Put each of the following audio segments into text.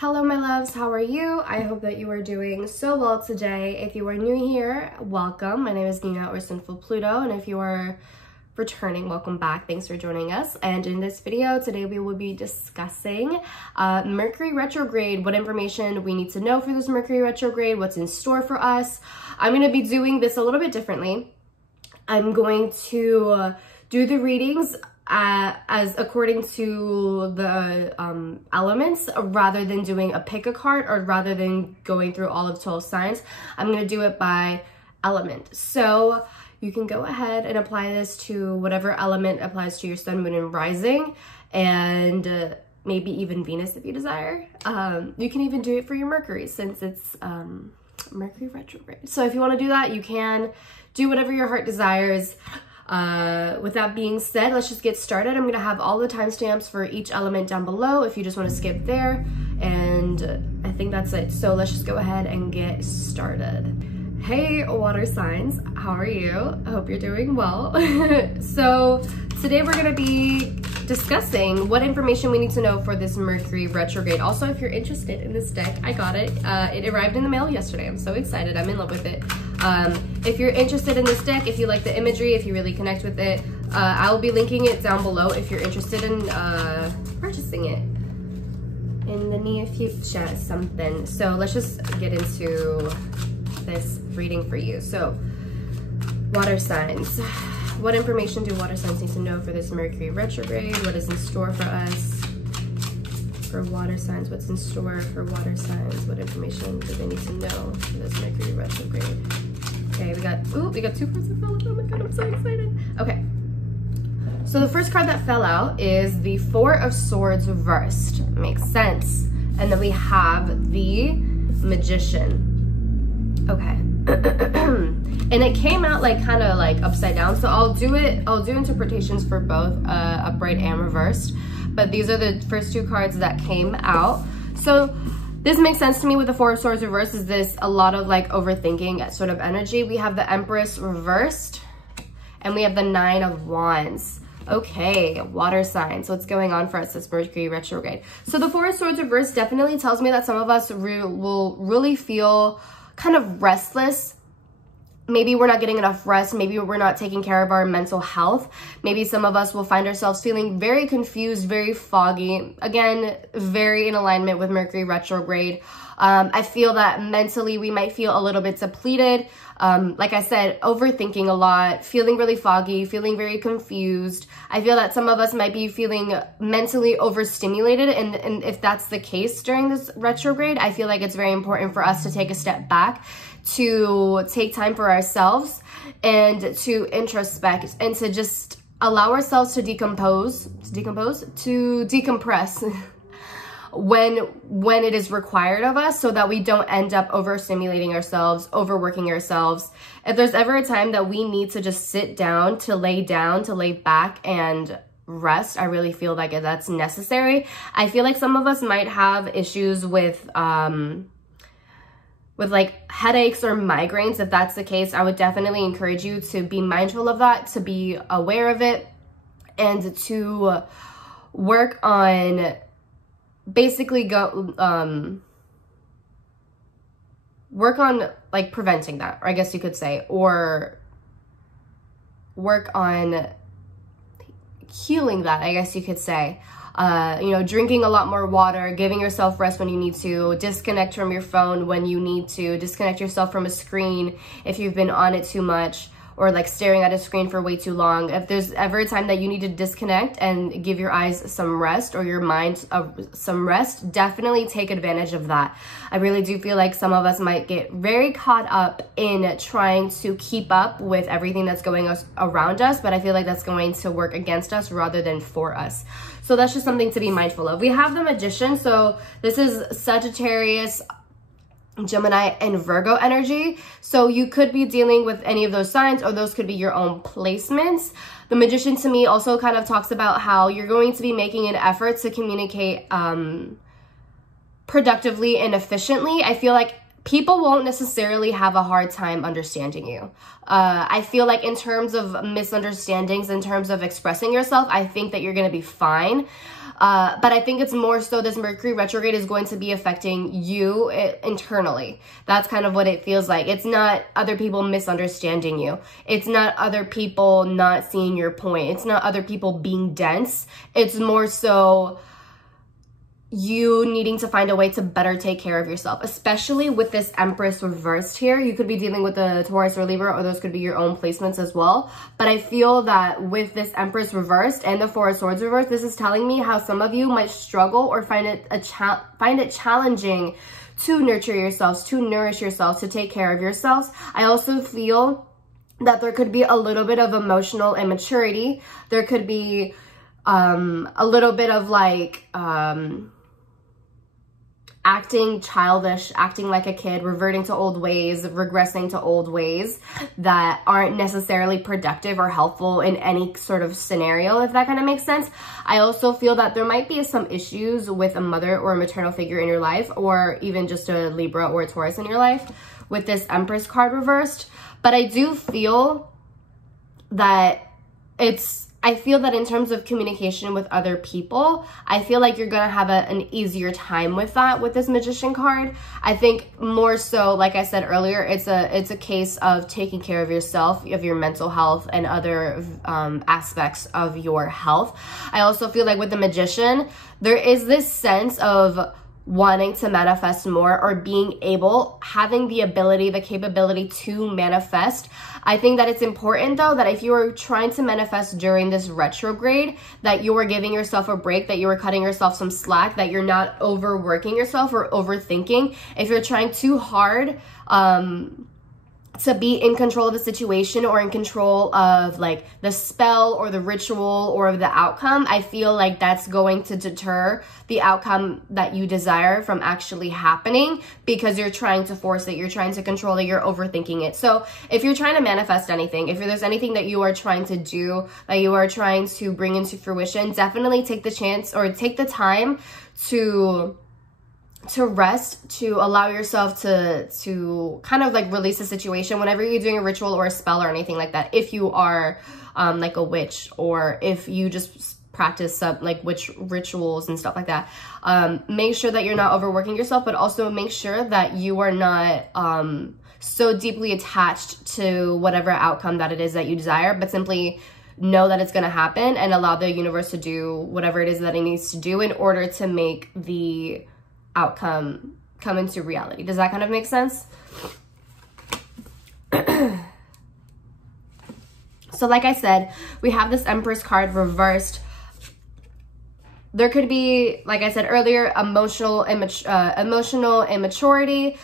Hello my loves, how are you? I hope that you are doing so well today. If you are new here, welcome. My name is Nina or Sinfulpluto, and if you are returning, welcome back. Thanks for joining us. And in this video today we will be discussing Mercury Retrograde, what information we need to know for this Mercury Retrograde, what's in store for us. I'm going to be doing this a little bit differently. I'm going to do the readings as according to the elements, rather than doing a pick a card, or rather than going through all of 12 signs. I'm going to do it by element. So you can go ahead and apply this to whatever element applies to your sun, moon, and rising, and maybe even Venus if you desire. You can even do it for your Mercury, since it's Mercury Retrograde. So if you want to do that, you can do whatever your heart desires. With that being said, let's just get started. I'm going to have all the timestamps for each element down below if you just want to skip there, and I think that's it. So let's just go ahead and get started. Hey water signs, how are you? I hope you're doing well. So today we're going to be discussing what information we need to know for this Mercury Retrograde. Also, if you're interested in this deck, I got it. It arrived in the mail yesterday. I'm so excited. I'm in love with it. If you're interested in this deck, if you like the imagery, if you really connect with it, I'll be linking it down below if you're interested in purchasing it in the near future something. So let's just get into this reading for you. So water signs. What information do water signs need to know for this Mercury Retrograde? What is in store for us for water signs? What's in store for water signs? What information do they need to know for this Mercury Retrograde? Okay, we got two cards that fell out. Oh my god, I'm so excited. Okay, so the first card that fell out is the Four of Swords reversed. Makes sense. And then we have the Magician. Okay. And it came out like kind of like upside down, so I'll do interpretations for both upright and reversed, but these are the first two cards that came out. So this makes sense to me with the Four of Swords reversed. Is this a lot of like overthinking sort of energy? We have the Empress reversed, and we have the Nine of Wands. Okay, water signs. What's going on for us this Mercury Retrograde? So the Four of Swords reversed definitely tells me that some of us will really feel kind of restless. Maybe we're not getting enough rest. Maybe we're not taking care of our mental health. Maybe some of us will find ourselves feeling very confused, very foggy. Again, very in alignment with Mercury Retrograde. I feel that mentally we might feel a little bit depleted. Like I said, overthinking a lot, feeling really foggy, feeling very confused. I feel that some of us might be feeling mentally overstimulated, and if that's the case during this retrograde, I feel like it's very important for us to take a step back, to take time for ourselves, and to introspect, and to just allow ourselves to decompress when it is required of us, so that we don't end up overstimulating ourselves, overworking ourselves. If there's ever a time that we need to just sit down, to lay back and rest, I really feel like that's necessary. I feel like some of us might have issues with like headaches or migraines. If that's the case, I would definitely encourage you to be mindful of that, to be aware of it, and to work on basically work on like preventing that, or I guess you could say, or work on healing that, I guess you could say. You know, drinking a lot more water, giving yourself rest when you need to, disconnect from your phone when you need to, disconnect yourself from a screen if you've been on it too much, or like staring at a screen for way too long. If there's ever a time that you need to disconnect and give your eyes some rest, or your mind some rest, definitely take advantage of that. I really do feel like some of us might get very caught up in trying to keep up with everything that's going around us, but I feel like that's going to work against us rather than for us. So that's just something to be mindful of. We have the Magician, so this is Sagittarius, Gemini, and Virgo energy. So you could be dealing with any of those signs, or those could be your own placements. The Magician to me also kind of talks about how you're going to be making an effort to communicate productively and efficiently. I feel like people won't necessarily have a hard time understanding you. I feel like in terms of misunderstandings, in terms of expressing yourself, I think that you're going to be fine. But I think it's more so this Mercury retrograde is going to be affecting you internally. That's kind of what it feels like. It's not other people misunderstanding you. It's not other people not seeing your point. It's not other people being dense. It's more so you needing to find a way to better take care of yourself, especially with this Empress reversed here. You could be dealing with a Taurus or Libra, or those could be your own placements as well. But I feel that with this Empress reversed and the Four of Swords reversed, this is telling me how some of you might struggle or find it challenging to nurture yourselves, to nourish yourselves, to take care of yourselves. I also feel that there could be a little bit of emotional immaturity. There could be a little bit of like acting childish, acting like a kid, reverting to old ways, regressing to old ways that aren't necessarily productive or helpful in any sort of scenario, if that kind of makes sense. I also feel that there might be some issues with a mother or a maternal figure in your life, or even just a Libra or a Taurus in your life with this Empress card reversed. But I do feel that I feel that in terms of communication with other people, I feel like you're going to have an easier time with that with this Magician card. I think more so, like I said earlier, it's a case of taking care of yourself, of your mental health, and other aspects of your health. I also feel like with the Magician, there is this sense of wanting to manifest more, or having the ability, the capability to manifest. I think that it's important though, that if you are trying to manifest during this retrograde, that you are giving yourself a break, that you are cutting yourself some slack, that you're not overworking yourself or overthinking. If you're trying too hard, to be in control of the situation or in control of like the spell or the ritual or the outcome, I feel like that's going to deter the outcome that you desire from actually happening, because you're trying to force it, you're trying to control it, you're overthinking it. So if you're trying to manifest anything, if there's anything that you are trying to do, that you are trying to bring into fruition, definitely take the chance or take the time to rest, to allow yourself to kind of like release the situation whenever you're doing a ritual or a spell or anything like that. If you are like a witch, or if you just practice some like witch rituals and stuff like that, make sure that you're not overworking yourself, but also make sure that you are not so deeply attached to whatever outcome that it is that you desire, but simply know that it's going to happen and allow the universe to do whatever it is that it needs to do in order to make the outcome come into reality. Does that kind of make sense? So like I said, we have this Empress card reversed. There could be, like I said earlier, emotional immaturity,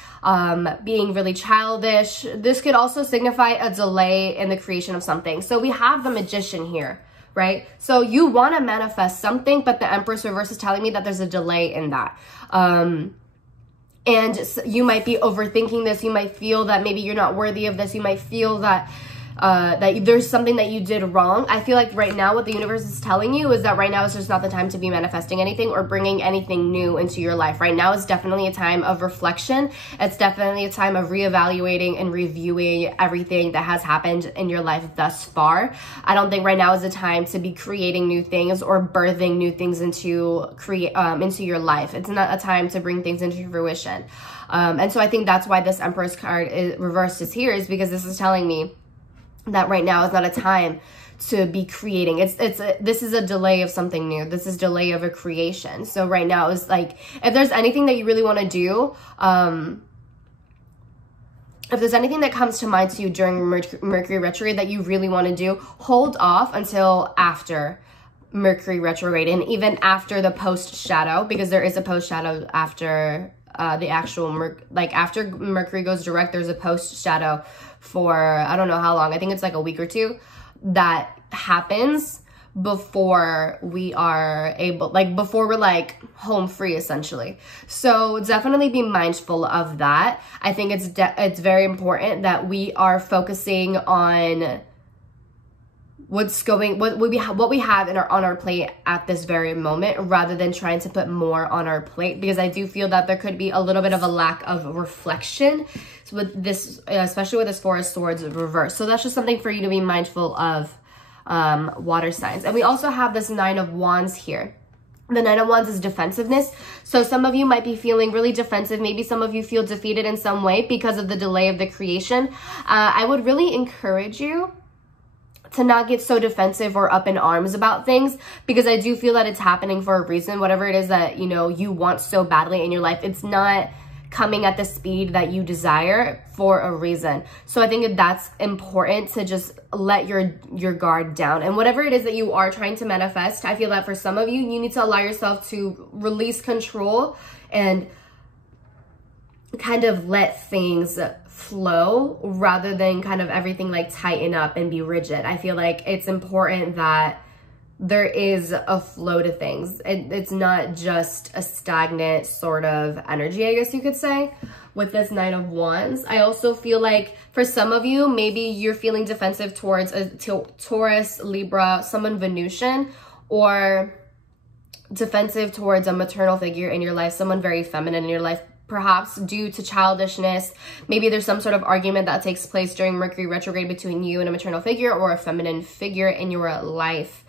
being really childish. This could also signify a delay in the creation of something. So we have the Magician here, right? So you want to manifest something, but the Empress reverse is telling me that there's a delay in that. And you might be overthinking this. You might feel that maybe you're not worthy of this. You might feel that that there's something that you did wrong. I feel like right now what the universe is telling you is that right now is just not the time to be manifesting anything or bringing anything new into your life. Right now is definitely a time of reflection. It's definitely a time of reevaluating and reviewing everything that has happened in your life thus far. I don't think right now is a time to be creating new things or birthing new things into your life. It's not a time to bring things into fruition. And so I think that's why this Empress card reversed is here, is because this is telling me that right now is not a time to be creating. This is a delay of something new. This is delay of a creation. So right now is like, if there's anything that you really want to do, if there's anything that comes to mind to you during Mercury retrograde that you really want to do, hold off until after Mercury retrograde, and even after the post shadow, because there is a post shadow after the actual after Mercury goes direct. There's a post shadow for I don't know how long. I think it's like a week or two that happens before we are able, before we're like home free essentially. So definitely be mindful of that. I think it's very important that we are focusing on what we have on our plate at this very moment, rather than trying to put more on our plate, because I do feel that there could be a little bit of a lack of reflection with this, especially with this Four of Swords reverse. So that's just something for you to be mindful of, water signs. And we also have this Nine of Wands here. The Nine of Wands is defensiveness. So some of you might be feeling really defensive. Maybe some of you feel defeated in some way because of the delay of the creation. I would really encourage you to not get so defensive or up in arms about things, because I do feel that it's happening for a reason. Whatever it is that, you know, you want so badly in your life, it's not coming at the speed that you desire for a reason. So I think that's important, to just let your guard down. And whatever it is that you are trying to manifest, I feel that for some of you, you need to allow yourself to release control and kind of let things flow, rather than kind of everything like tighten up and be rigid. I feel like it's important that there is a flow to things. It's not just a stagnant sort of energy, I guess you could say, with this Nine of Wands. I also feel like for some of you, maybe you're feeling defensive towards a Taurus, Libra, someone Venusian, or defensive towards a maternal figure in your life, someone very feminine in your life, perhaps due to childishness. Maybe there's some sort of argument that takes place during Mercury retrograde between you and a maternal figure or a feminine figure in your life.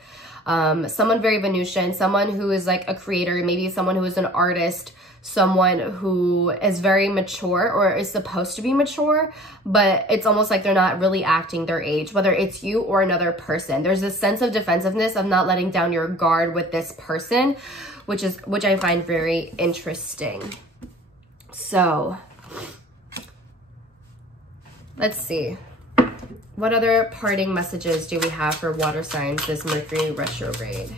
Someone very Venusian, someone who is like a creator, maybe someone who is an artist, someone who is very mature or is supposed to be mature, but it's almost like they're not really acting their age, whether it's you or another person. There's this sense of defensiveness of not letting down your guard with this person, which I find very interesting. So let's see. What other parting messages do we have for water signs this Mercury retrograde?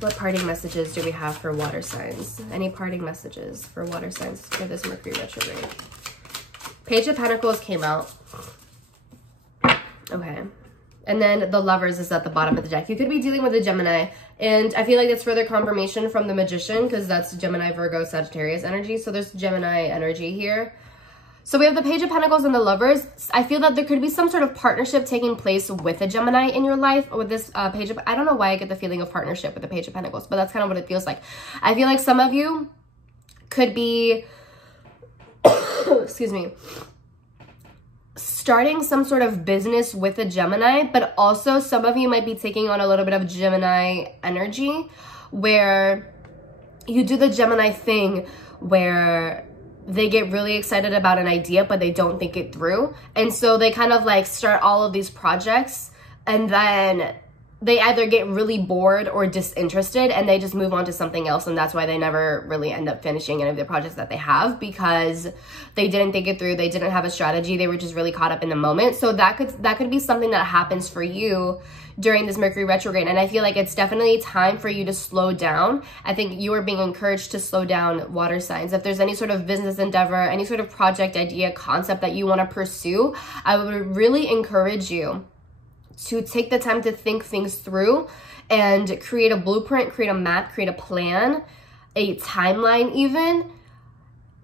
What parting messages do we have for water signs? Any parting messages for water signs for this Mercury retrograde? Page of Pentacles came out. Okay. And then the Lovers is at the bottom of the deck. You could be dealing with a Gemini. And I feel like it's further confirmation from the Magician, because that's Gemini, Virgo, Sagittarius energy. So there's Gemini energy here. So we have the Page of Pentacles and the Lovers. I feel that there could be some sort of partnership taking place with a Gemini in your life with this Page of... I don't know why I get the feeling of partnership with the Page of Pentacles, but that's kind of what it feels like. I feel like some of you could be... excuse me. Starting some sort of business with a Gemini, but also some of you might be taking on a little bit of Gemini energy, where you do the Gemini thing where they get really excited about an idea, but they don't think it through. And so they kind of like start all of these projects, and then they either get really bored or disinterested, and they just move on to something else. And that's why they never really end up finishing any of the projects that they have, because they didn't think it through. They didn't have a strategy. They were just really caught up in the moment. So that could be something that happens for you during this Mercury retrograde. And I feel like it's definitely time for you to slow down. I think you are being encouraged to slow down, water signs. If there's any sort of business endeavor, any sort of project, idea, concept that you want to pursue, I would really encourage you to take the time to think things through and create a blueprint, create a map, create a plan, a timeline even,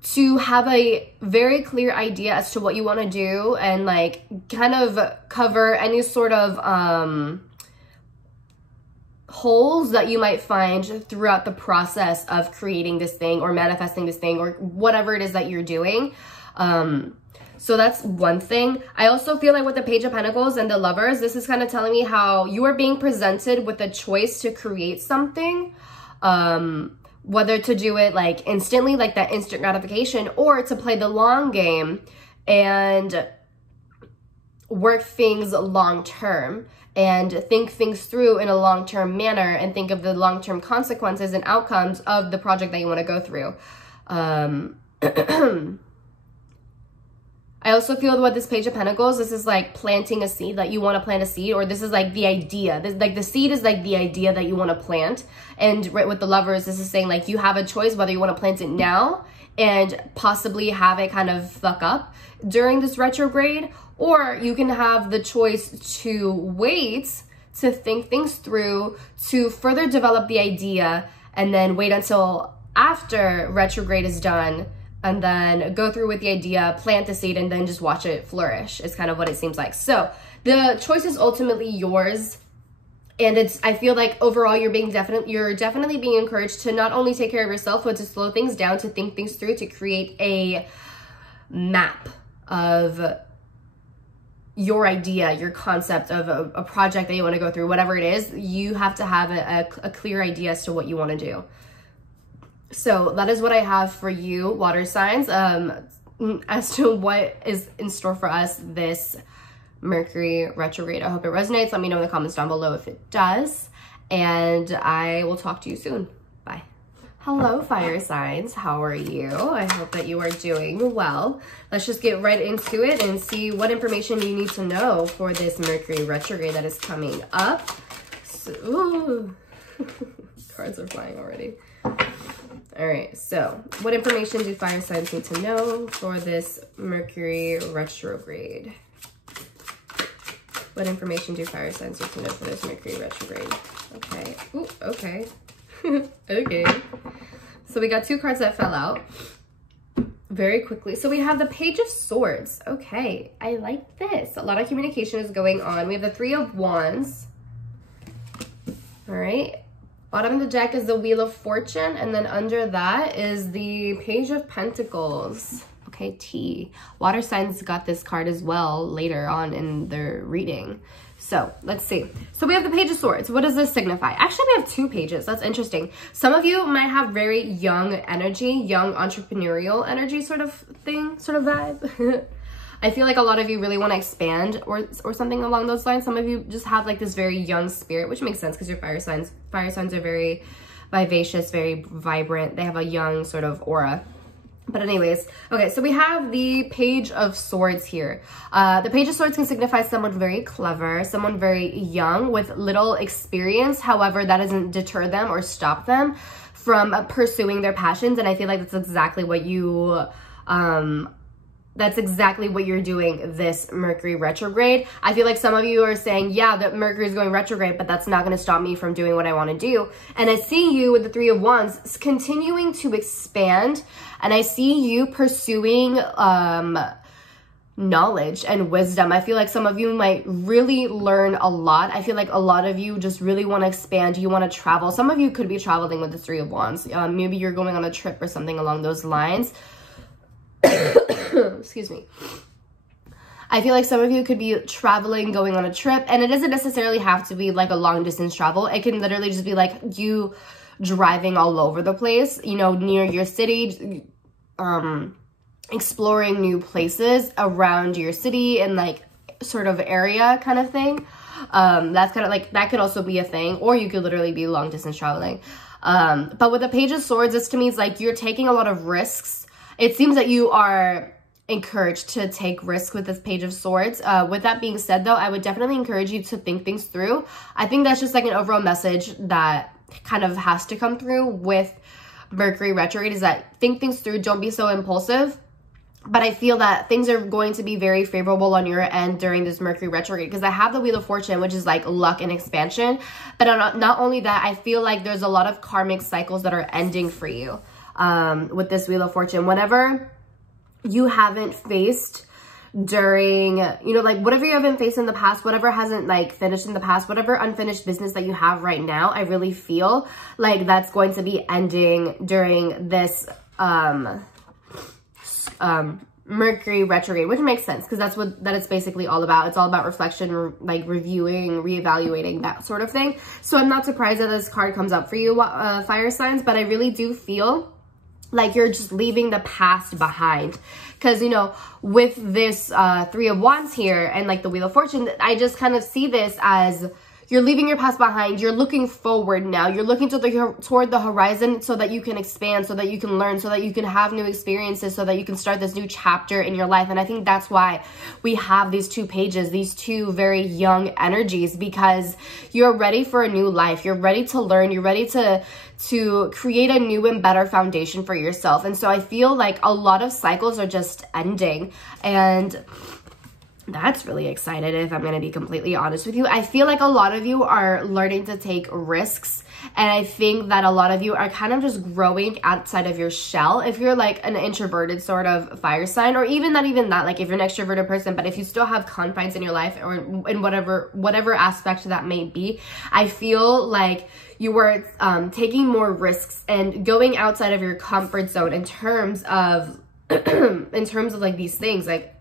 to have a very clear idea as to what you want to do, and like kind of cover any sort of holes that you might find throughout the process of creating this thing or manifesting this thing or whatever it is that you're doing. So that's one thing. I also feel like with the Page of Pentacles and the Lovers, this is kind of telling me how you are being presented with a choice to create something, whether to do it like instantly, like that instant gratification, or to play the long game and work things long term and think things through in a long-term manner and think of the long-term consequences and outcomes of the project that you want to go through. I also feel with this Page of Pentacles, this is like planting a seed, that you want to plant a seed, or this is like the idea. This, like the seed is like the idea that you want to plant. And right with the Lovers, this is saying like you have a choice whether you want to plant it now and possibly have it kind of fuck up during this retrograde, or you can have the choice to wait, to think things through, to further develop the idea, and then wait until after retrograde is done, and then go through with the idea, plant the seed, and then just watch it flourish is kind of what it seems like. So the choice is ultimately yours. And I feel like overall you're definitely being encouraged to not only take care of yourself, but to slow things down, to think things through, to create a map of your idea, your concept of a project that you want to go through, whatever it is. You have to have a clear idea as to what you want to do. So that is what I have for you, water signs, as to what is in store for us this Mercury retrograde. I hope it resonates. Let me know in the comments down below if it does, and I will talk to you soon. Bye. Hello, fire signs. How are you? I hope that you are doing well. Let's just get right into it and see what information you need to know for this Mercury retrograde that is coming up. So, ooh. Cards are flying already. All right, so what information do fire signs need to know for this Mercury retrograde? What information do fire signs need to know for this Mercury retrograde? Okay. Ooh, okay. Okay. So we got two cards that fell out very quickly. So we have the Page of Swords. Okay, I like this. A lot of communication is going on. We have the Three of Wands. All right. Bottom of the deck is the Wheel of Fortune, and then under that is the Page of Pentacles. Okay, T. Water signs got this card as well later on in their reading. So let's see. So we have the Page of Swords. What does this signify? Actually, we have two pages. That's interesting. Some of you might have very young energy, young entrepreneurial energy sort of thing, sort of vibe. I feel like a lot of you really want to expand or something along those lines. Some of you just have like this very young spirit, which makes sense because you're fire signs. Fire signs are very vivacious, very vibrant. They have a young sort of aura. But anyways, okay, so we have the Page of Swords here. The Page of Swords can signify someone very clever, someone very young with little experience. However, that doesn't deter them or stop them from pursuing their passions. And I feel like that's exactly what you're doing this Mercury retrograde. I feel like some of you are saying, yeah, that Mercury is going retrograde, but that's not going to stop me from doing what I want to do. And I see you with the Three of Wands continuing to expand, and I see you pursuing knowledge and wisdom. I feel like some of you might really learn a lot. I feel like a lot of you just really want to expand. You want to travel. Some of you could be traveling with the Three of Wands. Maybe you're going on a trip or something along those lines. Excuse me. I feel like some of you could be traveling, going on a trip, and it doesn't necessarily have to be like a long distance travel. It can literally just be like you driving all over the place, you know, near your city, exploring new places around your city and like sort of area kind of thing. That's kind of like, that could also be a thing, or you could literally be long distance traveling. But with the Page of Swords, this to me is like you're taking a lot of risks. It seems that you are encouraged to take risks with this Page of Swords. With that being said, though, I would definitely encourage you to think things through. I think that's just like an overall message that kind of has to come through with Mercury retrograde, is that think things through. Don't be so impulsive. But I feel that things are going to be very favorable on your end during this Mercury retrograde, because I have the Wheel of Fortune, which is like luck and expansion. But not only that, I feel like there's a lot of karmic cycles that are ending for you. With this Wheel of Fortune, whenever you haven't faced during, you know, like whatever you haven't faced in the past, whatever hasn't like finished in the past, whatever unfinished business that you have right now, I really feel like that's going to be ending during this Mercury retrograde, which makes sense because that it's basically all about. It's all about reflection, like reviewing, reevaluating, that sort of thing. So I'm not surprised that this card comes up for you, fire signs, but I really do feel like you're just leaving the past behind. Because, you know, with this Three of Wands here and like the Wheel of Fortune, I just kind of see this as you're leaving your past behind. You're looking forward now. You're looking toward the horizon so that you can expand, so that you can learn, so that you can have new experiences, so that you can start this new chapter in your life. And I think that's why we have these two pages, these two very young energies, because you're ready for a new life. You're ready to learn. You're ready to create a new and better foundation for yourself. And so I feel like a lot of cycles are just ending, and that's really excited if I'm going to be completely honest with you. I feel like a lot of you are learning to take risks And I think that a lot of you are kind of just growing outside of your shell. If you're like an introverted sort of fire sign, or even not even that, like if you're an extroverted person, but if you still have confines in your life or in whatever aspect that may be, I feel like you were taking more risks and going outside of your comfort zone in terms of like these things. Like,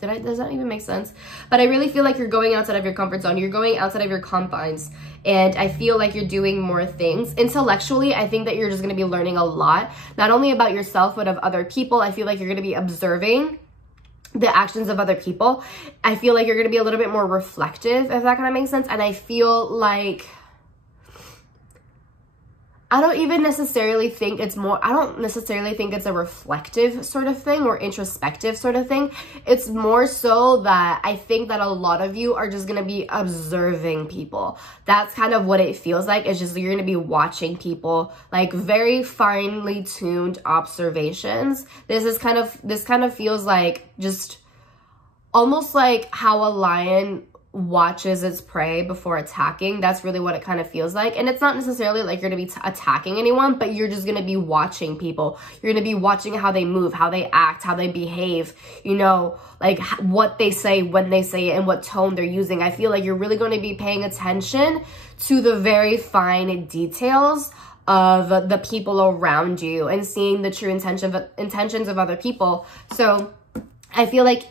does that even make sense? But I really feel like you're going outside of your comfort zone. You're going outside of your confines. And I feel like you're doing more things. Intellectually, I think that you're just going to be learning a lot, not only about yourself, but of other people. I feel like you're going to be observing the actions of other people. I feel like you're going to be a little bit more reflective, if that kind of makes sense. And I feel like, I don't necessarily think it's a reflective sort of thing or introspective sort of thing. It's more so that I think that a lot of you are just going to be observing people. That's kind of what it feels like. It's just you're going to be watching people, like very finely tuned observations. This kind of feels like just almost like how a lion watches its prey before attacking. That's really what it kind of feels like. And it's not necessarily like you're going to be attacking anyone, but you're just going to be watching people. You're going to be watching how they move, how they act, how they behave, you know, like what they say, when they say it, and what tone they're using. I feel like you're really going to be paying attention to the very fine details of the people around you and seeing the true intentions of other people. So I feel like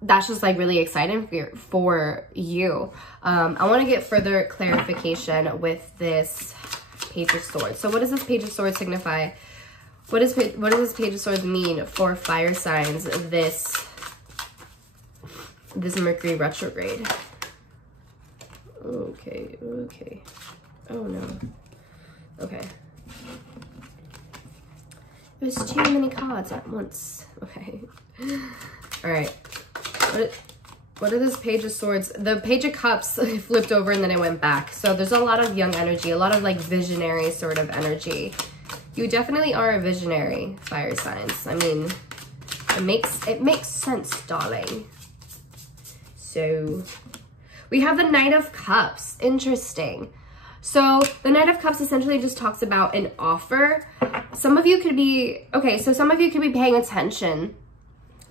that's just like really exciting for you. I want to get further clarification with this Page of Swords. So what does this Page of Swords signify? What does this Page of Swords mean for fire signs this Mercury retrograde? Okay. Oh no. Okay. There's too many cards at once. Okay. All right. What are this Page of Swords? The Page of Cups flipped over and then it went back. So there's a lot of young energy, a lot of like visionary sort of energy. You definitely are a visionary, fire signs. I mean, it makes sense, darling. So we have the Knight of Cups. Interesting. So the Knight of Cups essentially just talks about an offer. Some of you could be paying attention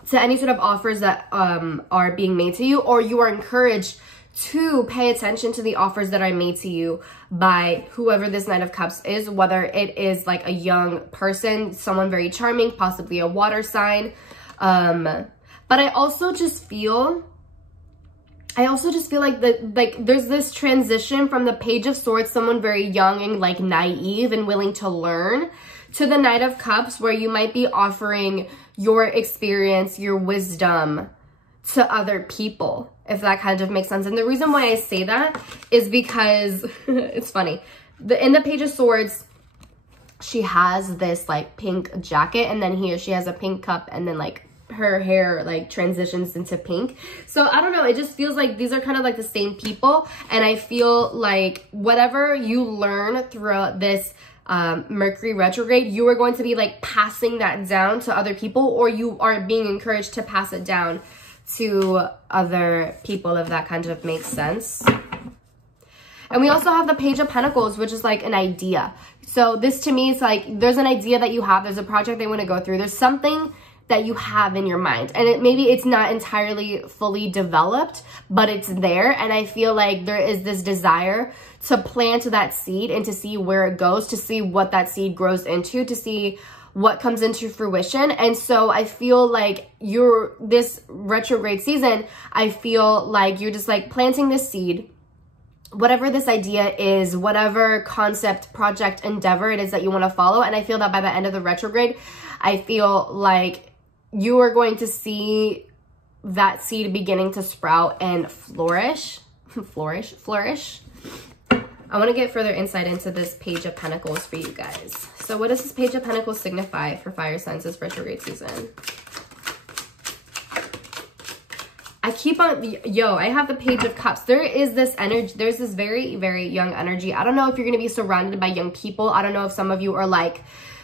to any sort of offers that are being made to you, or you are encouraged to pay attention to the offers that are made to you by whoever this Knight of Cups is, whether it is like a young person, someone very charming, possibly a water sign. But I also just feel like there's this transition from the Page of Swords, someone very young and like naive and willing to learn, to the Knight of Cups, where you might be offering your experience, your wisdom to other people, if that kind of makes sense. And the reason why I say that is because it's funny. In the Page of Swords, she has this like pink jacket, and then here she has a pink cup, and then like her hair like transitions into pink. So I don't know, it just feels like these are kind of like the same people. And I feel like whatever you learn throughout this Mercury retrograde, you are going to be like passing that down to other people, or you are being encouraged to pass it down to other people, if that kind of makes sense. And we also have the Page of Pentacles, which is like an idea. So this to me is like, there's an idea that you have, there's a project they want to go through, there's something that you have in your mind, and maybe it's not entirely fully developed, but it's there. And I feel like there is this desire to plant that seed and to see where it goes, to see what that seed grows into, to see what comes into fruition. And so I feel like this retrograde season, I feel like you're just like planting this seed, whatever this idea is, whatever concept, project, endeavor it is that you want to follow. And I feel that by the end of the retrograde, I feel like you are going to see that seed beginning to sprout and flourish. I want to get further insight into this Page of Pentacles for you guys. So what does this Page of Pentacles signify for fire signs this retrograde season? I have the Page of Cups. There is this energy, there's this very, very young energy. I don't know if you're going to be surrounded by young people. I don't know if some of you are like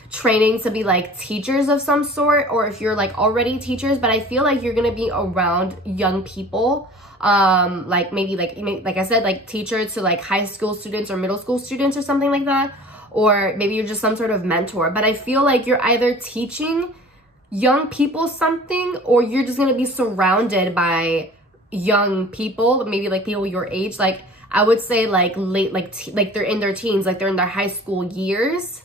training to be like teachers of some sort, or if you're like already teachers, but I feel like you're going to be around young people like maybe like I said, like teacher to like high school students or middle school students or something like that. Or maybe you're just some sort of mentor. But I feel like you're either teaching young people something, or you're just gonna be surrounded by young people, maybe like people your age. Like I would say like late, like they're in their teens, like they're in their high school years,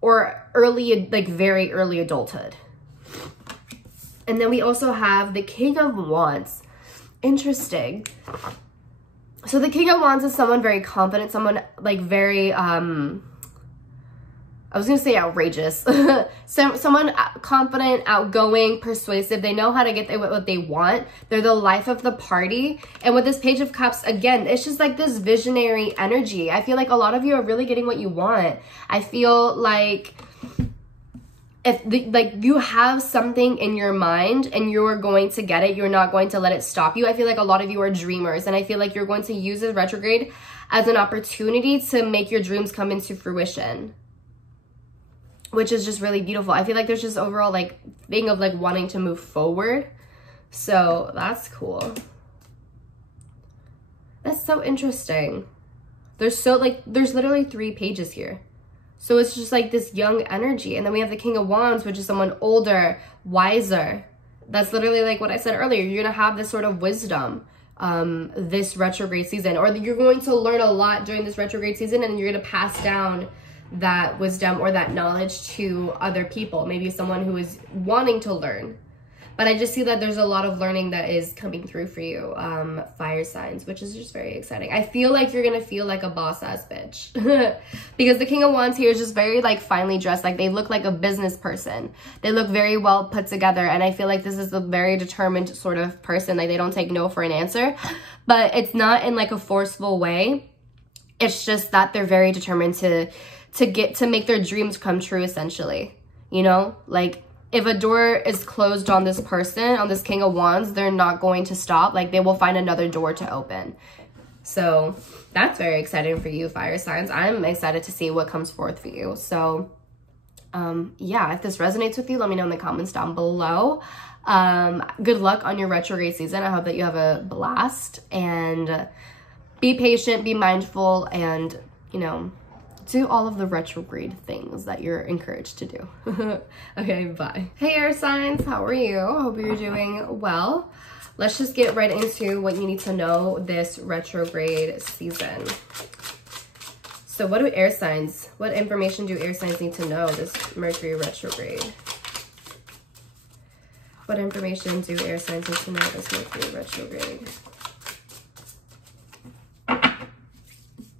or early, like very early adulthood. And then we also have the King of Wands. Interesting. So the King of Wands is someone very confident, someone like very, I was going to say outrageous. So someone confident, outgoing, persuasive. They know how to get what they want. They're the life of the party. And with this Page of Cups, again, it's just like this visionary energy. I feel like a lot of you are really getting what you want. I feel like if you have something in your mind and you're going to get it, you're not going to let it stop you. I feel like a lot of you are dreamers, and I feel like you're going to use this retrograde as an opportunity to make your dreams come into fruition, which is just really beautiful. I feel like there's just overall like thing of like wanting to move forward. So that's cool. That's so interesting. There's literally 3 pages here. So it's just like this young energy. And then we have the King of Wands, which is someone older, wiser. That's literally like what I said earlier. You're going to have this sort of wisdom this retrograde season. Or you're going to learn a lot during this retrograde season, and you're going to pass down that wisdom or that knowledge to other people. Maybe someone who is wanting to learn. But I just see that there's a lot of learning that is coming through for you, fire signs, which is just very exciting. I feel like you're going to feel like a boss-ass bitch. Because the King of Wands here is just very, like, finely dressed. Like, they look like a business person. They look very well put together. And I feel like this is a very determined sort of person. Like, they don't take no for an answer. But it's not in, like, a forceful way. It's just that they're very determined to make their dreams come true, essentially. You know? Like, if a door is closed on this person, on this King of Wands, they're not going to stop. Like, they will find another door to open. So that's very exciting for you, fire signs. I'm excited to see what comes forth for you. So yeah, if this resonates with you, let me know in the comments down below. Good luck on your retrograde season. I hope that you have a blast, and be patient, be mindful, and, you know, do all of the retrograde things that you're encouraged to do. Okay, bye. Hey, air signs, how are you? Hope you're doing well. Let's just get right into what you need to know this retrograde season. So what information do air signs need to know this Mercury retrograde? What information do air signs need to know this Mercury retrograde?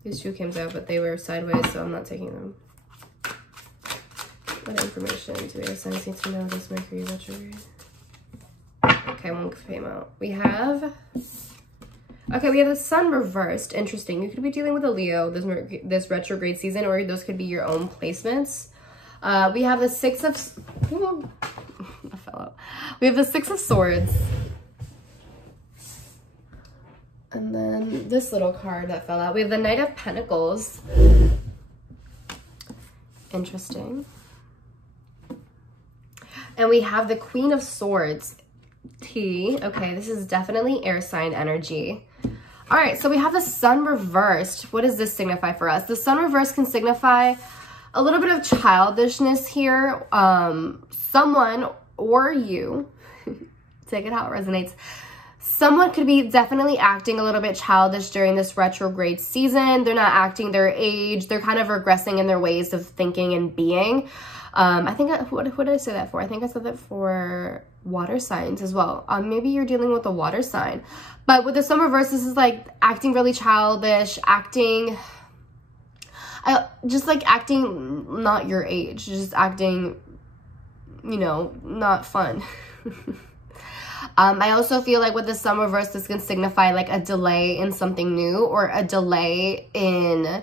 These 2 came out, but they were sideways, so I'm not taking them. What information do air signs need to know this Mercury retrograde? Okay, 1 came out. We have the Sun reversed. Interesting. You could be dealing with a Leo this retrograde season, or those could be your own placements. We have the 6 of... Ooh, I fell out. We have the 6 of Swords. And then this little card that fell out. We have the Knight of Pentacles. Interesting. And we have the Queen of Swords. Okay, this is definitely air sign energy. All right, so we have the Sun reversed. What does this signify for us? The Sun reversed can signify a little bit of childishness here. Someone or you, take it how it resonates. Someone could be definitely acting a little bit childish during this retrograde season. They're not acting their age. They're kind of regressing in their ways of thinking and being. I think, what did I say that for? I think I said that for water signs as well. Maybe you're dealing with a water sign. But with the Sun reverse, this is like acting really childish, just like acting not your age, just acting, you know, not fun. I also feel like with the Sun reverse, this can signify like a delay in something new, or a delay in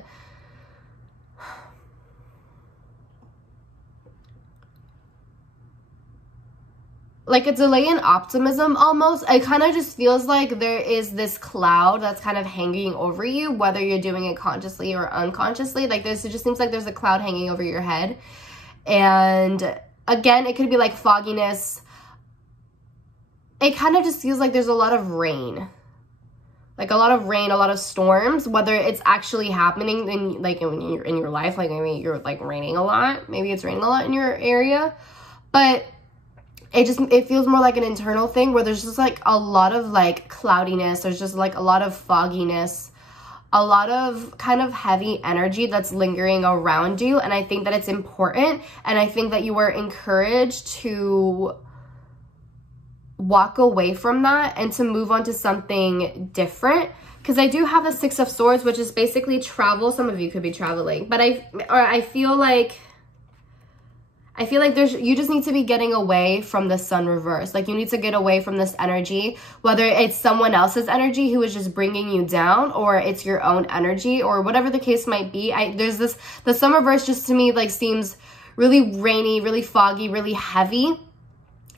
like a delay in optimism almost. It kind of just feels like there is this cloud that's kind of hanging over you, whether you're doing it consciously or unconsciously. Like it just seems like there's a cloud hanging over your head. And again, it could be like fogginess. It kind of just feels like there's a lot of rain. like a lot of rain, a lot of storms, whether it's actually happening in like in your life, like maybe you're like raining a lot, maybe it's raining a lot in your area, but it feels more like an internal thing where there's just like a lot of like cloudiness, there's just like a lot of fogginess, a lot of kind of heavy energy that's lingering around you. And I think that it's important, and I think that you are encouraged to walk away from that and to move on to something different. Because I do have the Six of Swords, which is basically travel. Some of you could be traveling, but I feel like you just need to be getting away from the Sun reverse. Like, you need to get away from this energy, whether it's someone else's energy who is just bringing you down, or it's your own energy, or whatever the case might be. The Sun reverse just to me like seems really rainy, really foggy, really heavy.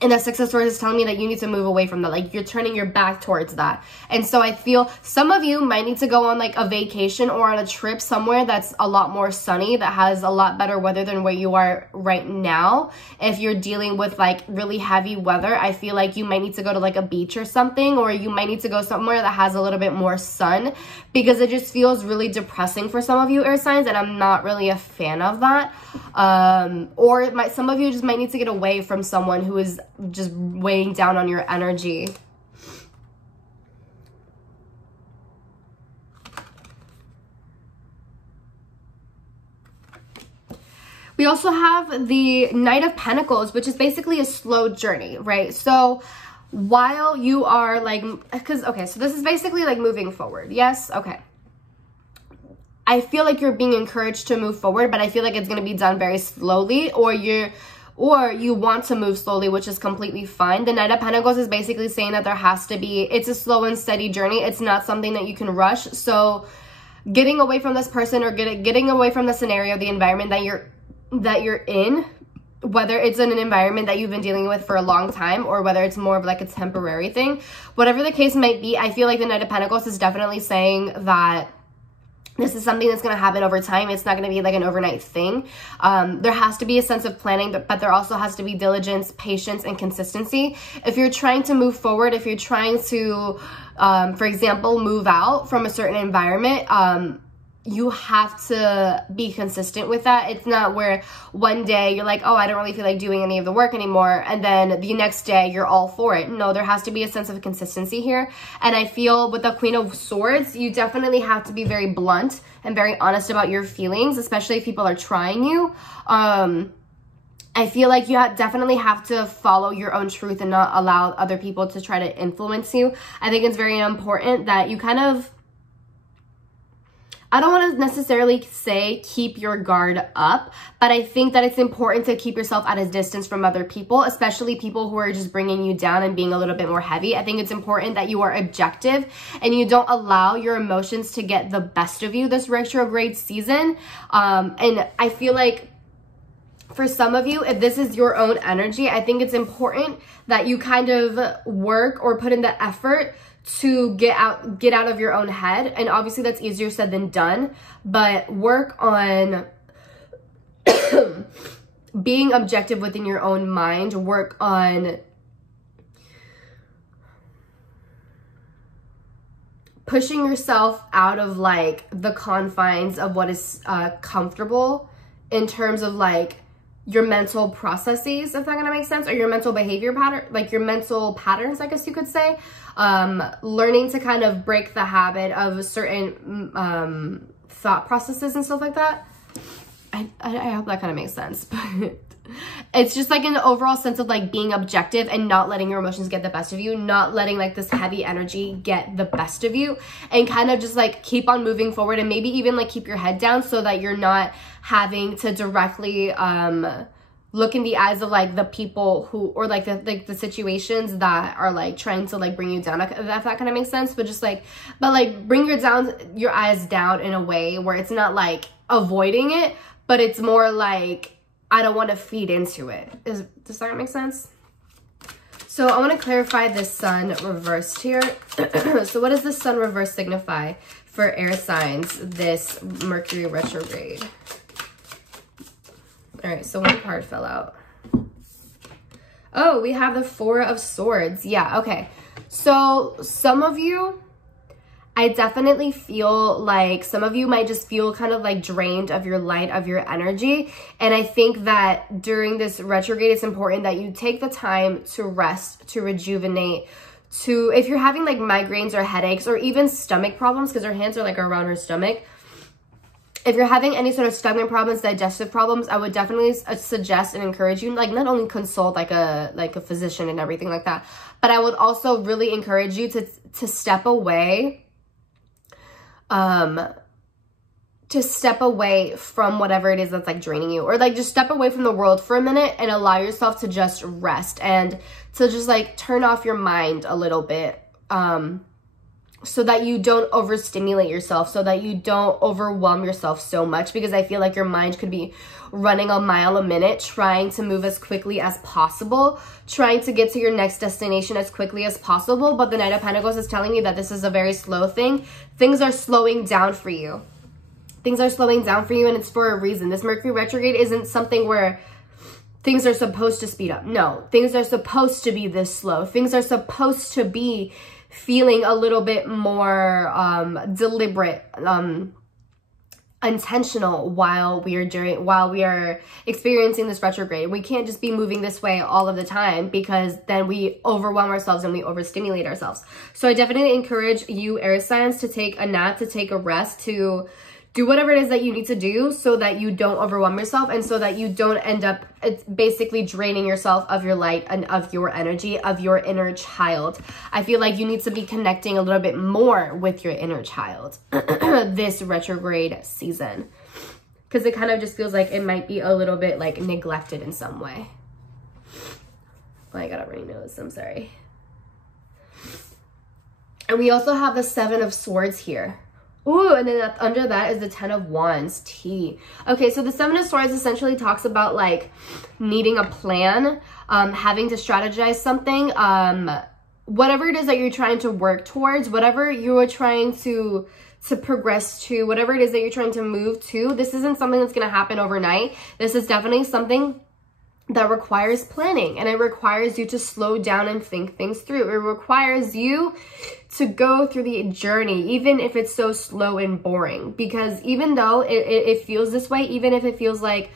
And the Six of Swords is telling me that you need to move away from that. Like, you're turning your back towards that. And so I feel some of you might need to go on like a vacation or on a trip somewhere that's a lot more sunny, that has a lot better weather than where you are right now. If you're dealing with like really heavy weather, I feel like you might need to go to like a beach or something, or you might need to go somewhere that has a little bit more sun, because it just feels really depressing for some of you air signs, and I'm not really a fan of that. Some of you just might need to get away from someone who is just weighing down on your energy. We also have the Knight of Pentacles, which is basically a slow journey, right? So while you are like, so this is basically like moving forward. Yes. Okay. I feel like you're being encouraged to move forward, but I feel like it's going to be done very slowly, or you want to move slowly, which is completely fine. The Knight of Pentacles is basically saying that there has to be, it's a slow and steady journey. It's not something that you can rush. So getting away from this person, or getting away from the scenario, the environment that you're in, whether it's in an environment that you've been dealing with for a long time, or whether it's more of like a temporary thing, whatever the case might be, I feel like the Knight of Pentacles is definitely saying that this is something that's going to happen over time. It's not going to be like an overnight thing. There has to be a sense of planning, but there also has to be diligence, patience, and consistency. If you're trying to move forward, if you're trying to, for example, move out from a certain environment, you have to be consistent with that. It's not where one day you're like, oh, I don't really feel like doing any of the work anymore, and then the next day you're all for it. No, there has to be a sense of consistency here. And I feel with the Queen of Swords, you definitely have to be very blunt and very honest about your feelings, especially if people are trying you. I feel like you definitely have to follow your own truth and not allow other people to try to influence you. I think it's very important that you kind of, I don't want to necessarily say keep your guard up, but I think that it's important to keep yourself at a distance from other people, especially people who are just bringing you down and being a little bit more heavy. I think it's important that you are objective and you don't allow your emotions to get the best of you this retrograde season. And I feel like for some of you, if this is your own energy, I think it's important that you kind of work or put in the effort to get out of your own head. And obviously that's easier said than done, but work on being objective within your own mind. Work on pushing yourself out of like the confines of what is comfortable in terms of like your mental processes, if that gonna make sense, or your mental behavior pattern, like your mental patterns, I guess you could say. Learning to kind of break the habit of certain thought processes and stuff like that. I hope that kind of makes sense, but it's just like an overall sense of like being objective and not letting your emotions get the best of you, not letting like this heavy energy get the best of you, and kind of just like keep on moving forward, and maybe even like keep your head down so that you're not having to directly look in the eyes of like the people who, or like the situations that are like trying to like bring you down, if that kind of makes sense. But just like, bring your eyes down in a way where it's not like avoiding it, but it's more like, I don't want to feed into it. Does that make sense? So I want to clarify this Sun reversed here. So what does the Sun reverse signify for air signs this Mercury retrograde? All right, so one card fell out. Oh, we have the Four of Swords. Yeah, okay. So some of you, I definitely feel like some of you might just feel kind of like drained of your light, of your energy. And I think that during this retrograde, it's important that you take the time to rest, to rejuvenate, to, if you're having like migraines or headaches or even stomach problems, because her hands are like around her stomach. If you're having any sort of stomach problems, digestive problems, I would definitely suggest and encourage you, like, not only consult like a physician and everything like that, but I would also really encourage you to step away, from whatever it is that's like draining you, or like just step away from the world for a minute and allow yourself to just rest and to just like turn off your mind a little bit, so that you don't overstimulate yourself, so that you don't overwhelm yourself so much, because I feel like your mind could be running a mile a minute, trying to move as quickly as possible, trying to get to your next destination as quickly as possible. But the Knight of Pentacles is telling you that this is a very slow thing. Things are slowing down for you. Things are slowing down for you, and it's for a reason. This Mercury retrograde isn't something where things are supposed to speed up. No, things are supposed to be this slow. Things are supposed to be feeling a little bit more deliberate, intentional while we are experiencing this retrograde. We can't just be moving this way all of the time, because then we overwhelm ourselves and we overstimulate ourselves. So I definitely encourage you, air signs, to take a nap, to take a rest, to do whatever it is that you need to do so that you don't overwhelm yourself, and so that you don't end up basically draining yourself of your light and of your energy, of your inner child. I feel like you need to be connecting a little bit more with your inner child this retrograde season, because it kind of just feels like it might be a little bit like neglected in some way. Oh, I got a runny nose, I'm sorry. And we also have the 7 of Swords here. Ooh, and then under that is the 10 of Wands, T. Okay, so the 7 of Swords essentially talks about like needing a plan, having to strategize something, whatever it is that you're trying to work towards, whatever you're trying to progress to, whatever it is that you're trying to move to. This isn't something that's going to happen overnight. This is definitely something that requires planning, and it requires you to slow down and think things through. It requires you to go through the journey, even if it's so slow and boring, because even though it feels this way, even if it feels like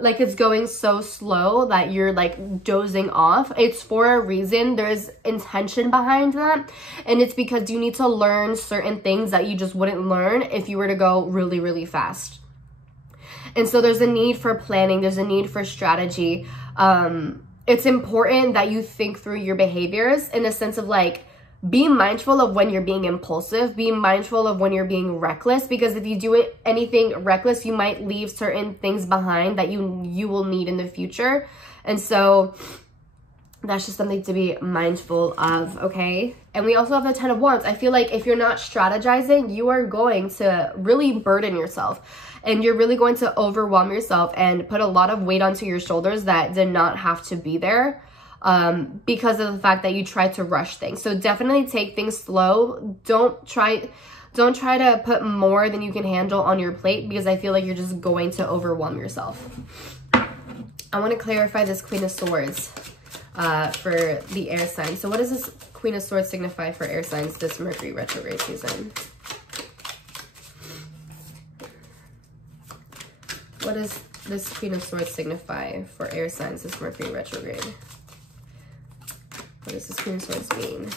like it's going so slow that you're like dozing off, it's for a reason. There's intention behind that, and it's because you need to learn certain things that you just wouldn't learn if you were to go really, really fast. And so there's a need for planning. There's a need for strategy. It's important that you think through your behaviors in the sense of like, be mindful of when you're being impulsive. Be mindful of when you're being reckless, because if you do anything reckless, you might leave certain things behind that you will need in the future. And so that's just something to be mindful of, okay? And we also have the 10 of Wands. I feel like if you're not strategizing, you are going to really burden yourself. And you're really going to overwhelm yourself and put a lot of weight onto your shoulders that did not have to be there, because of the fact that you tried to rush things. So definitely take things slow. Don't try to put more than you can handle on your plate, because I feel like you're just going to overwhelm yourself. I want to clarify this Queen of Swords for the air sign. So what does this Queen of Swords signify for air signs this Mercury retrograde season? What does this Queen of Swords signify for air signs this Mercury retrograde? What does this Queen of Swords mean?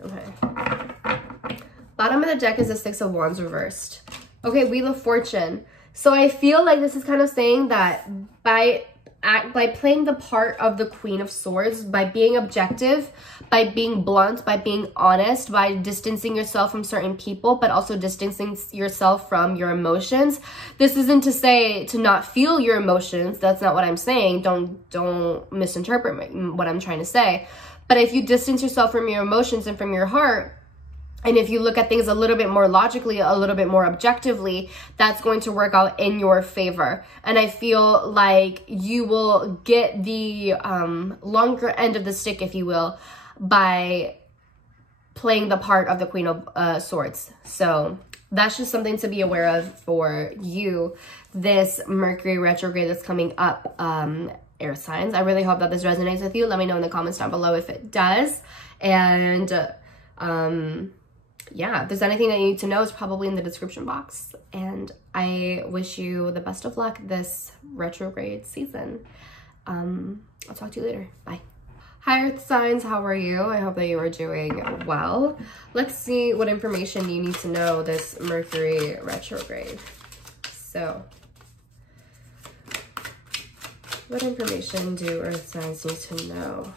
Okay. Bottom of the deck is the 6 of Wands reversed. Okay, Wheel of Fortune. So I feel like this is kind of saying that by playing the part of the Queen of Swords, by being objective, by being blunt, by being honest, by distancing yourself from certain people, but also distancing yourself from your emotions. This isn't to say to not feel your emotions. That's not what I'm saying. Don't misinterpret what I'm trying to say. But if you distance yourself from your emotions and from your heart, and if you look at things a little bit more logically, a little bit more objectively, that's going to work out in your favor. And I feel like you will get the longer end of the stick, if you will, by playing the part of the Queen of Swords. So that's just something to be aware of for you, this Mercury retrograde that's coming up air signs. I really hope that this resonates with you. Let me know in the comments down below if it does. And yeah, if there's anything that you need to know, it's probably in the description box. And I wish you the best of luck this retrograde season. I'll talk to you later. Bye. Hi Earth signs, how are you? I hope that you are doing well. Let's see what information you need to know this Mercury retrograde. So, what information do Earth signs need to know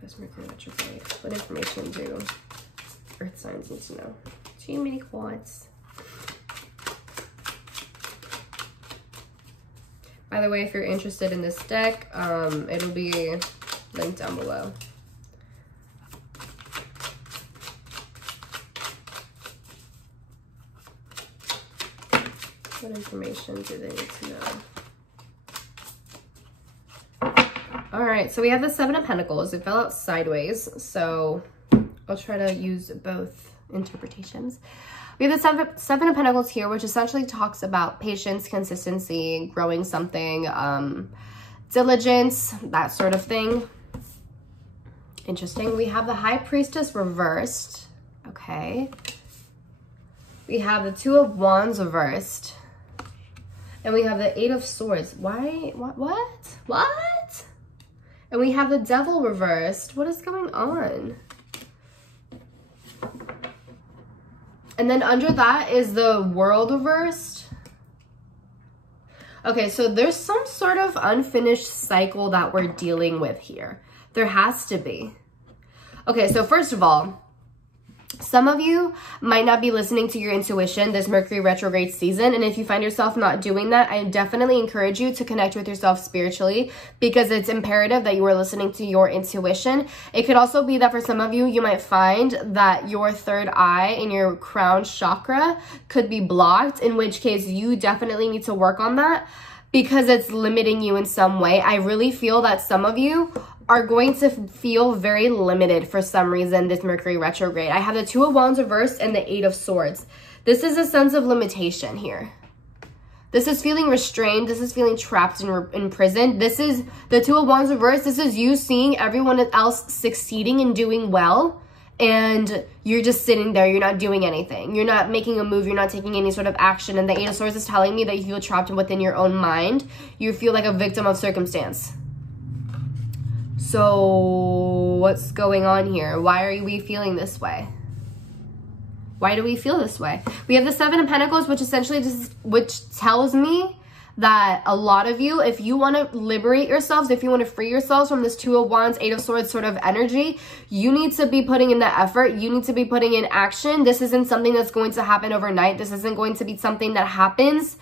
this Mercury retrograde? What information do Earth signs need to know? Too many quads. By the way, if you're interested in this deck, it'll be linked down below. What information do they need to know? All right, so we have the Seven of Pentacles. It fell out sideways, so I'll try to use both interpretations. We have the Seven of Pentacles here, which essentially talks about patience, consistency, growing something, diligence, that sort of thing. Interesting. We have the High Priestess reversed. Okay. We have the Two of Wands reversed. And we have the Eight of Swords. Why? What? And we have the Devil reversed. What is going on? And then under that is the World reversed. Okay, so there's some sort of unfinished cycle that we're dealing with here. There has to be. Okay, so first of all, some of you might not be listening to your intuition this Mercury retrograde season. And if you find yourself not doing that, I definitely encourage you to connect with yourself spiritually, because it's imperative that you are listening to your intuition. It could also be that for some of you, you might find that your third eye in your crown chakra could be blocked, in which case you definitely need to work on that because it's limiting you in some way. I really feel that some of you are going to feel very limited for some reason this Mercury retrograde. I have the Two of Wands reversed and the Eight of Swords. This is a sense of limitation here. This is feeling restrained. This is feeling trapped and imprisoned. This is the Two of Wands reversed. This is you seeing everyone else succeeding and doing well, and you're just sitting there. You're not doing anything. You're not making a move. You're not taking any sort of action. And the Eight of Swords is telling me that you feel trapped within your own mind. You feel like a victim of circumstance. So what's going on here? Why are we feeling this way? Why do we feel this way? We have the Seven of Pentacles, which essentially which tells me that a lot of you, if you want to liberate yourselves, if you want to free yourselves from this Two of Wands, Eight of Swords sort of energy, you need to be putting in the effort. You need to be putting in action. This isn't something that's going to happen overnight. This isn't going to be something that happens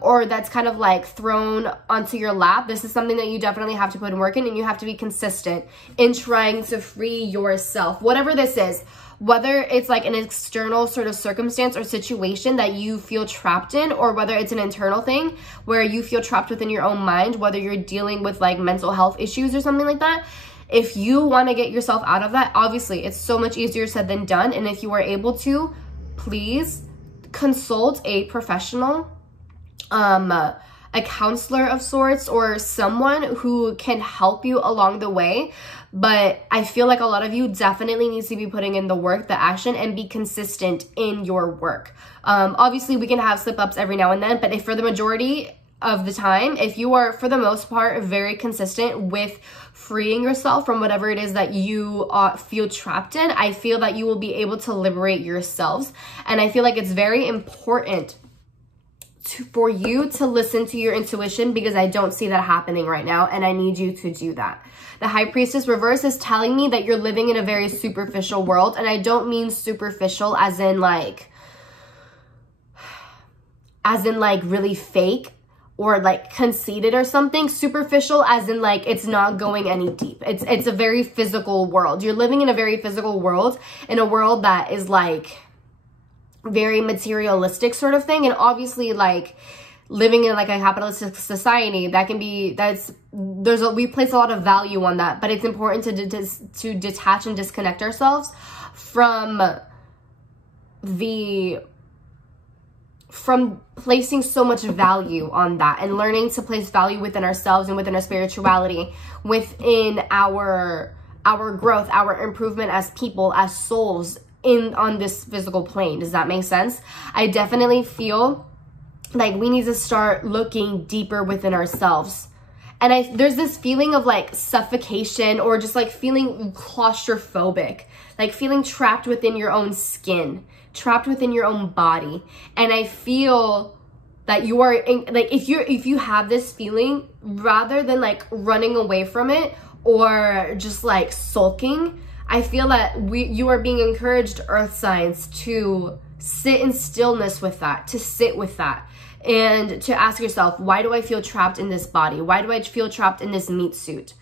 or that's kind of like thrown onto your lap. This is something that you definitely have to put in work in, and you have to be consistent in trying to free yourself. Whatever this is, whether it's like an external sort of circumstance or situation that you feel trapped in, or whether it's an internal thing where you feel trapped within your own mind, whether you're dealing with like mental health issues or something like that. If you want to get yourself out of that, obviously it's so much easier said than done. And if you are able to, please consult a professional, a counselor of sorts, or someone who can help you along the way. But I feel like a lot of you definitely needs to be putting in the work, the action, and be consistent in your work. Obviously we can have slip-ups every now and then, but if for the majority of the time, if you are for the most part very consistent with freeing yourself from whatever it is that you feel trapped in, I feel that you will be able to liberate yourselves. And I feel like it's very important for you to listen to your intuition, because I don't see that happening right now, and I need you to do that. The High Priestess reverse is telling me that you're living in a very superficial world, and I don't mean superficial as in like really fake or like conceited or something. Superficial as in like it's not going any deep. It's a very physical world. You're living in a very physical world, in a world that is like very materialistic sort of thing. And obviously like living in like a capitalistic society, that can be, we place a lot of value on that, but it's important to detach and disconnect ourselves from from placing so much value on that and learning to place value within ourselves and within our spirituality, within our growth, our improvement as people, as souls on this physical plane. Does that make sense? I definitely feel like we need to start looking deeper within ourselves. And there's this feeling of like suffocation, or just like feeling claustrophobic, like feeling trapped within your own skin, trapped within your own body. And I feel that you are like, if you have this feeling, rather than like running away from it or just like sulking, I feel that you are being encouraged, earth signs, to sit in stillness with that, to sit with that, and to ask yourself, why do I feel trapped in this body? Why do I feel trapped in this meat suit?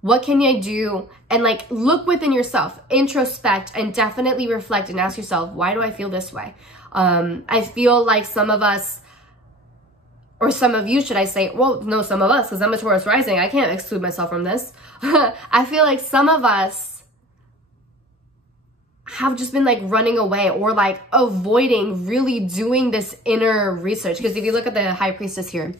What can I do? And like, look within yourself, introspect, and definitely reflect and ask yourself, why do I feel this way? I feel like some of us, or some of you, should I say, well, no, some of us, because I'm a Taurus rising, I can't exclude myself from this. I feel like some of us have just been like running away, or like avoiding really doing this inner research. Because if you look at the High Priestess here,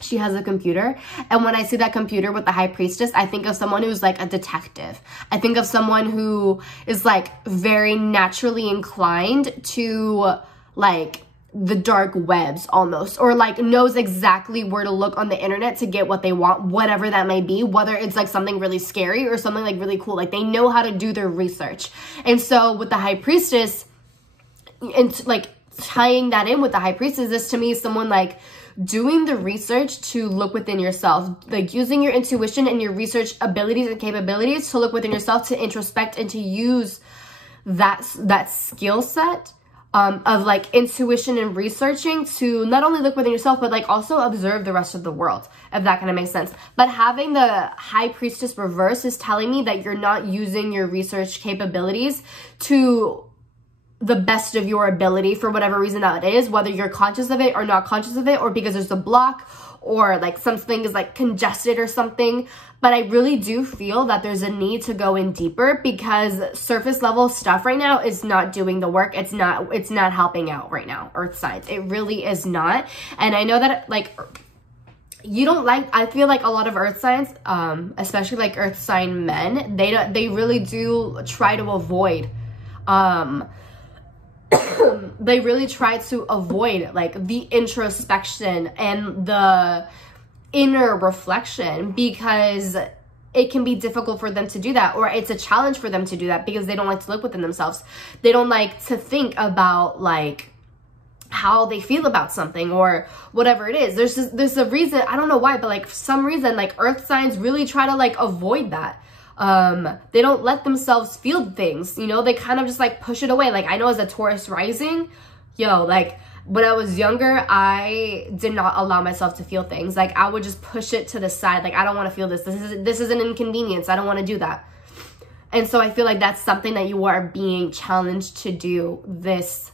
she has a computer, and when I see that computer with the High Priestess, I think of someone who's like a detective. I think of someone who is like very naturally inclined to like the dark webs almost, or like knows exactly where to look on the internet to get what they want, whatever that may be, whether it's like something really scary or something like really cool. Like, they know how to do their research. And so with the High Priestess, and like tying that in with the High Priestess, this to me is someone like doing the research to look within yourself, like using your intuition and your research abilities and capabilities to look within yourself, to introspect and to use that skill set of like intuition and researching to not only look within yourself, but like also observe the rest of the world, if that kind of makes sense. But having the High Priestess reverse is telling me that you're not using your research capabilities to the best of your ability for whatever reason that it is, whether you're conscious of it or not conscious of it, or because there's a block, or like something is like congested or something. But I really do feel that there's a need to go in deeper, because surface level stuff right now is not doing the work. It's not helping out right now, earth signs. It really is not. And I know that like you don't like, I feel like a lot of earth signs, especially like earth sign men, they really do try to avoid they really try to avoid like the introspection and the inner reflection, because it can be difficult for them to do that, or it's a challenge for them to do that, because they don't like to look within themselves. They don't like to think about like how they feel about something or whatever it is. There's a reason, I don't know why, but like for some reason like earth signs really try to like avoid that. They don't let themselves feel things, you know, they kind of just like push it away. Like, I know as a Taurus rising, like when I was younger, I did not allow myself to feel things. Like, I would just push it to the side. Like, I don't want to feel this. This is an inconvenience. I don't want to do that. And so I feel like that's something that you are being challenged to do this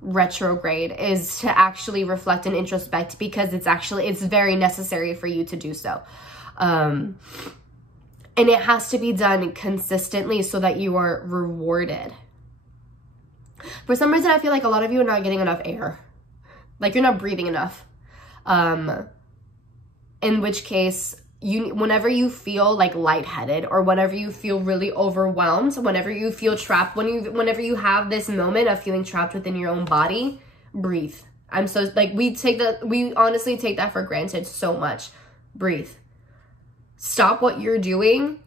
retrograde, is to actually reflect and introspect, because it's very necessary for you to do so. And it has to be done consistently so that you are rewarded. For some reason, I feel like a lot of you are not getting enough air. Like, you're not breathing enough. In which case, whenever you feel like lightheaded, or whenever you feel really overwhelmed, whenever you feel trapped, whenever you have this moment of feeling trapped within your own body, breathe. I'm so, like, we honestly take that for granted so much. Breathe. Stop what you're doing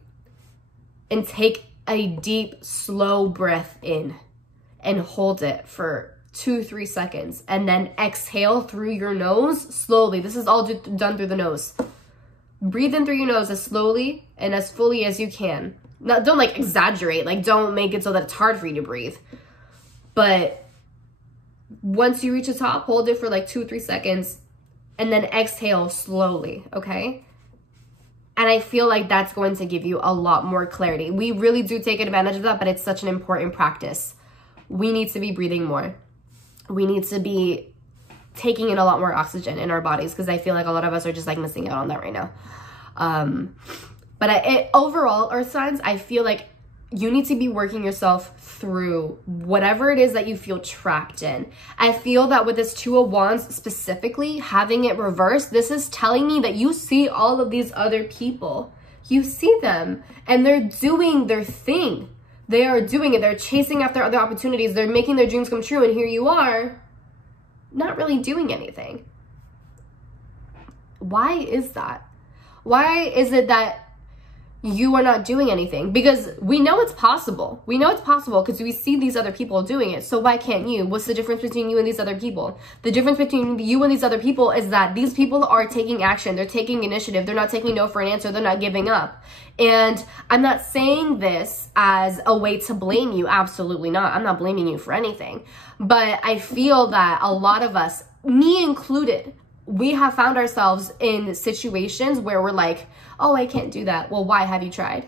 and take a deep, slow breath in and hold it for 2-3 seconds, and then exhale through your nose slowly. This is all done through the nose. Breathe in through your nose as slowly and as fully as you can. Now, don't like exaggerate, like don't make it so that it's hard for you to breathe. But once you reach the top, hold it for like 2-3 seconds and then exhale slowly, okay? And I feel like that's going to give you a lot more clarity. We really do take advantage of that, but it's such an important practice. We need to be breathing more. We need to be taking in a lot more oxygen in our bodies, because I feel like a lot of us are just like missing out on that right now. But overall, earth signs, I feel like you need to be working yourself through whatever it is that you feel trapped in. I feel that with this Two of Wands specifically, having it reversed, this is telling me that you see all of these other people. You see them and they're doing their thing. They are doing it. They're chasing after other opportunities. They're making their dreams come true. And here you are, not really doing anything. Why is that? Why is it that you are not doing anything? Because we know it's possible. We know it's possible because we see these other people doing it. So why can't you? What's the difference between you and these other people? The difference between you and these other people is that these people are taking action. They're taking initiative. They're not taking no for an answer. They're not giving up. And I'm not saying this as a way to blame you. Absolutely not. I'm not blaming you for anything. But I feel that a lot of us, me included, we have found ourselves in situations where we're like, oh, I can't do that. Well, why? Have you tried?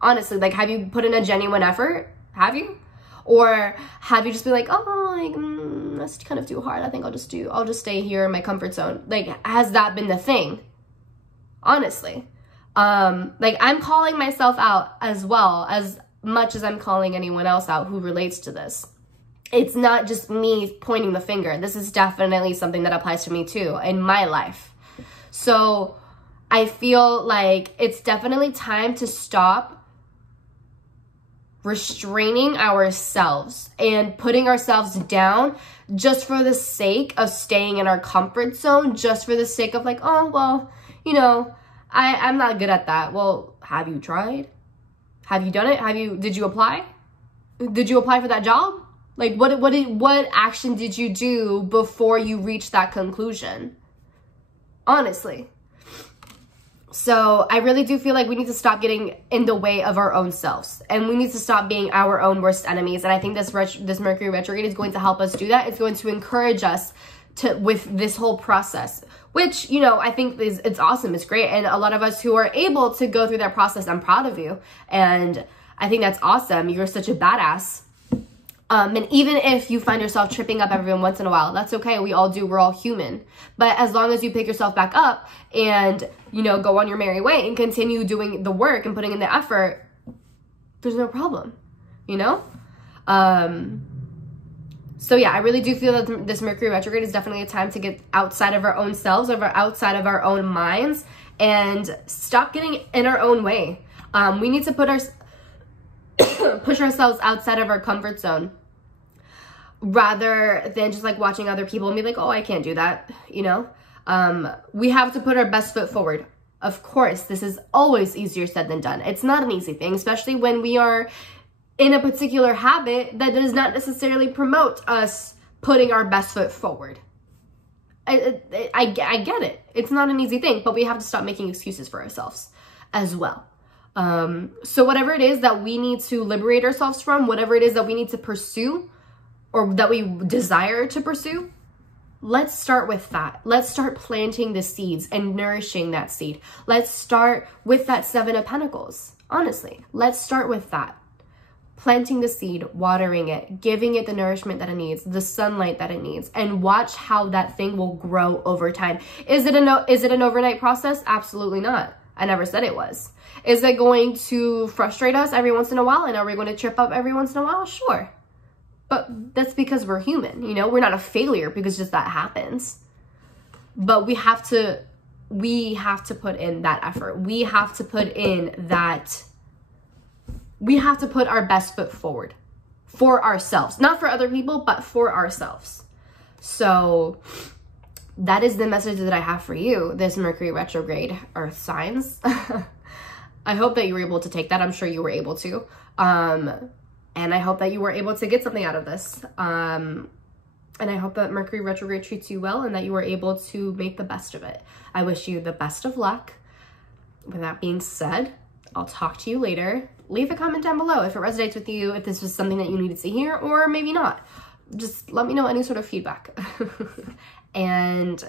Honestly, like, have you put in a genuine effort? Have you? Or have you just been like, oh, like, that's kind of too hard. I think I'll just stay here in my comfort zone. Like, has that been the thing? Honestly. Like, I'm calling myself out as well, as much as I'm calling anyone else out who relates to this. It's not just me pointing the finger. This is definitely something that applies to me too in my life. So I feel like it's definitely time to stop restraining ourselves and putting ourselves down just for the sake of staying in our comfort zone, just for the sake of like, oh, well, you know, I'm not good at that. Well, have you tried? Have you done it? Did you apply? Did you apply for that job? Like, what action did you do before you reached that conclusion? Honestly. So I really do feel like we need to stop getting in the way of our own selves. And we need to stop being our own worst enemies. And I think this Mercury retrograde is going to help us do that. It's going to encourage us with this whole process. Which, you know, I think it's awesome. It's great. And a lot of us who are able to go through that process, I'm proud of you. And I think that's awesome. You're such a badass. And even if you find yourself tripping up every once in a while, that's okay. We all do. We're all human. But as long as you pick yourself back up and, you know, go on your merry way and continue doing the work and putting in the effort, there's no problem, you know? So yeah, I really do feel that this Mercury retrograde is definitely a time to get outside of our own selves, outside of our own minds, and stop getting in our own way. We need to push ourselves outside of our comfort zone rather than just like watching other people and be like, oh, I can't do that, you know? We have to put our best foot forward. Of course, this is always easier said than done. It's not an easy thing, especially when we are in a particular habit that does not necessarily promote us putting our best foot forward. I get it. It's not an easy thing, but we have to stop making excuses for ourselves as well. So whatever it is that we need to liberate ourselves from, whatever it is that we need to pursue or that we desire to pursue, let's start with that. Let's start planting the seeds and nourishing that seed. Let's start with that Seven of Pentacles. Honestly, let's start with that. Planting the seed, watering it, giving it the nourishment that it needs, the sunlight that it needs, and watch how that thing will grow over time. Is it an overnight process? Absolutely not. I never said it was. Is it going to frustrate us every once in a while? And are we going to trip up every once in a while? Sure. But that's because we're human, you know? We're not a failure because just that happens. But we have to put in that effort. We have to put our best foot forward for ourselves. Not for other people, but for ourselves. So that is the message that I have for you, this Mercury retrograde, Earth signs. I hope that you were able to take that. I'm sure you were able to. And I hope that you were able to get something out of this. And I hope that Mercury retrograde treats you well and that you were able to make the best of it. I wish you the best of luck. With that being said, I'll talk to you later. Leave a comment down below if it resonates with you, if this was something that you needed to hear, or maybe not. Just let me know any sort of feedback. And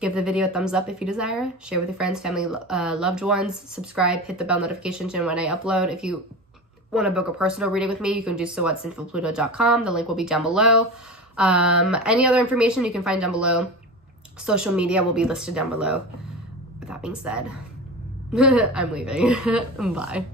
give the video a thumbs up if you desire. Share with your friends, family, loved ones. Subscribe, hit the bell notification to when I upload. If you want to book a personal reading with me, you can do so at Sinfulpluto.com. The link will be down below. Any other information you can find down below. Social media will be listed down below. With that being said, I'm leaving. Bye.